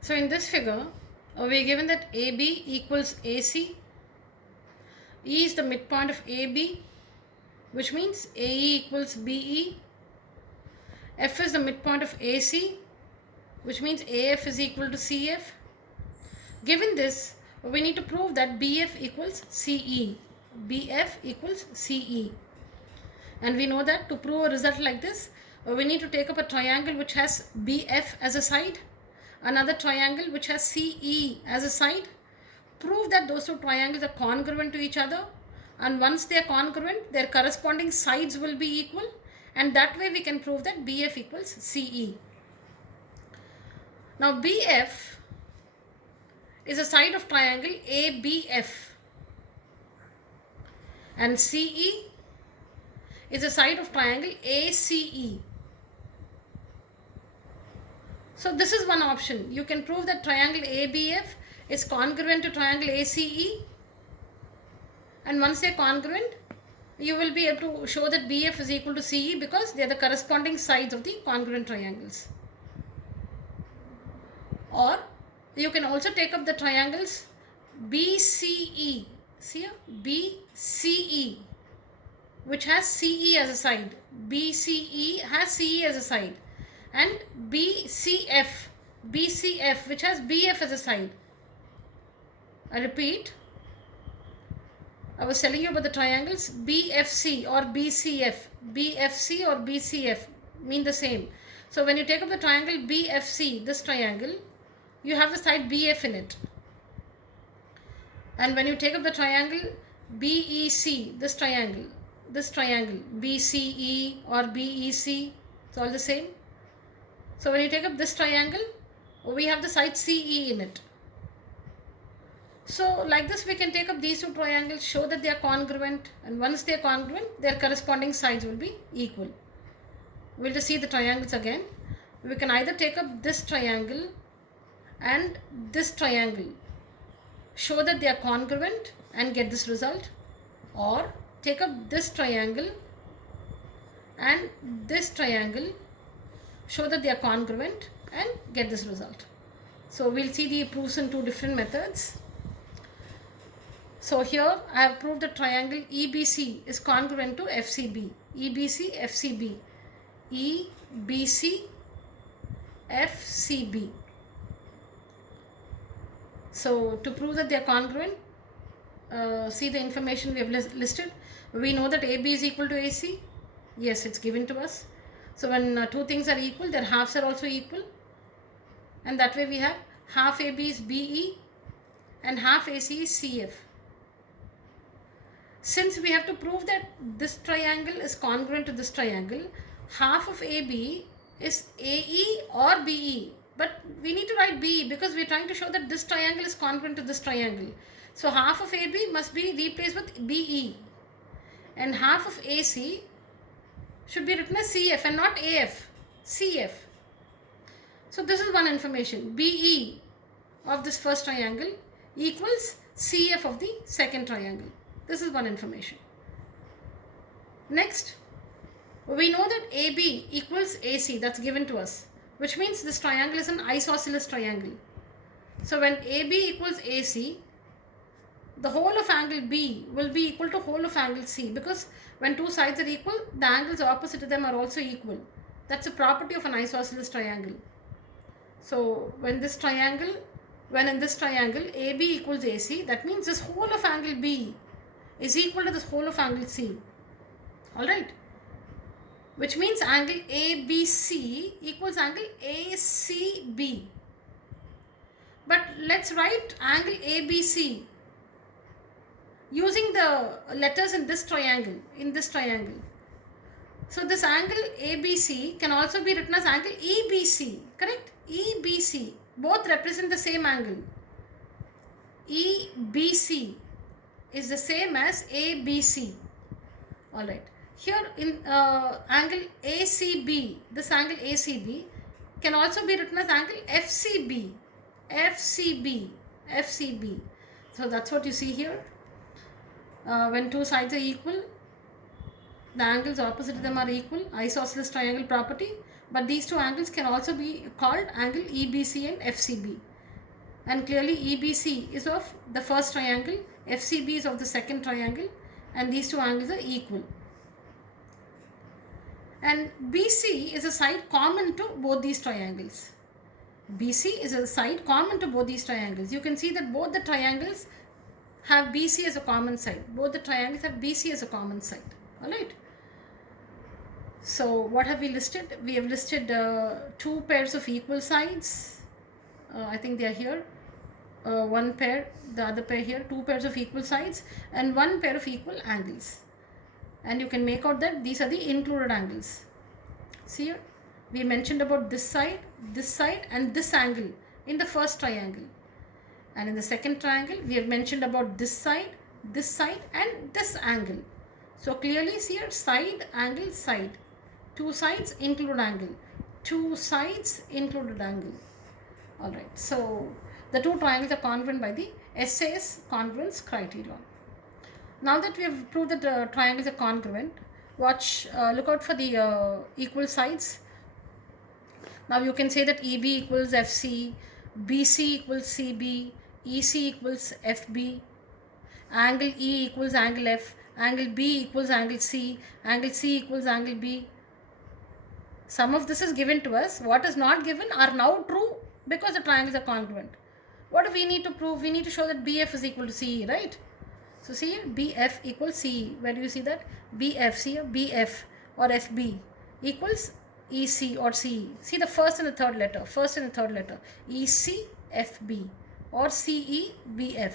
So in this figure, we are given that AB equals AC. E is the midpoint of AB, which means AE equals BE. F is the midpoint of AC, which means AF is equal to CF. Given this, we need to prove that BF equals CE. BF equals CE. And we know that to prove a result like this, we need to take up a triangle which has BF as a side, another triangle which has CE as a side. Prove that those two triangles are congruent to each other, and once they are congruent, their corresponding sides will be equal, and that way we can prove that BF equals CE. Now BF is a side of triangle ABF, and CE is a side of triangle ACE. So this is one option. You can prove that triangle ABF is congruent to triangle ACE, and once they are congruent, you will be able to show that BF is equal to CE because they are the corresponding sides of the congruent triangles. Or you can also take up the triangles BCE. See here, BCE, which has CE as a side. BCE has CE as a side. And BCF, BCF, which has BF as a side. I repeat, I was telling you about the triangles BFC or BCF. BFC or BCF mean the same. So when you take up the triangle BFC, this triangle, you have the side BF in it. And when you take up the triangle BEC, this triangle BCE or BEC, it's all the same. So when you take up this triangle, we have the side CE in it. So like this we can take up these two triangles, show that they are congruent, and once they are congruent, their corresponding sides will be equal. We'll just see the triangles again. We can either take up this triangle and this triangle, show that they are congruent and get this result, or take up this triangle and this triangle, show that they are congruent and get this result. So we'll see the proofs in two different methods. So here I have proved that triangle EBC is congruent to FCB. EBC, FCB. EBC, FCB. So to prove that they are congruent, see the information we have listed. We know that AB is equal to AC. Yes, it's given to us. So when two things are equal, their halves are also equal. And that way we have half AB is BE and half AC is CF. Since we have to prove that this triangle is congruent to this triangle, half of AB is AE or BE. But we need to write BE because we are trying to show that this triangle is congruent to this triangle. So half of AB must be replaced with BE. And half of AC should be written as CF and not AF. CF. So this is one information. BE of this first triangle equals CF of the second triangle. This is one information. Next, we know that AB equals AC. That's given to us, which means this triangle is an isosceles triangle. So when AB equals AC, the whole of angle B will be equal to whole of angle C, because when two sides are equal, the angles opposite to them are also equal. That's a property of an isosceles triangle. So when in this triangle AB equals AC, that means this whole of angle B is equal to this whole of angle C. Alright? Which means angle ABC equals angle ACB. But let's write angle ABC using the letters in this triangle. So this angle ABC can also be written as angle EBC. Correct? EBC. Both represent the same angle. EBC is the same as ABC. Alright. Here in angle ACB, this angle ACB can also be written as angle FCB. FCB. So that's what you see here. When two sides are equal, the angles opposite to them are equal, isosceles triangle property. But these two angles can also be called angle EBC and FCB. and clearly EBC is of the first triangle, FCB is of the second triangle, and these two angles are equal. And BC is a side common to both these triangles. BC is a side common to both these triangles. You can see that both the triangles have BC as a common side. Both the triangles have BC as a common side. Alright. So what have we listed? We have listed two pairs of equal sides. I think they are here. One pair, the other pair here. Two pairs of equal sides and one pair of equal angles. And you can make out that these are the included angles. See here, we mentioned about this side and this angle in the first triangle. And in the second triangle, we have mentioned about this side and this angle. So clearly see here, side, angle, side. Two sides, include angle. Two sides, included angle. Alright, so the two triangles are congruent by the SAS congruence criterion. Now that we have proved that the triangles are congruent, look out for the equal sides. Now you can say that EB equals FC, BC equals CB, EC equals FB, angle E equals angle F, angle B equals angle C equals angle B. Some of this is given to us. What is not given are now true because the triangles are congruent. What do we need to prove? We need to show that BF is equal to CE, right? So see here, BF equals CE. Where do you see that? BF, see here, BF or FB equals EC or CE. See the first and the third letter. EC, FB or CE, BF.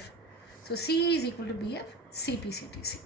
So CE is equal to BF, CP, CTC.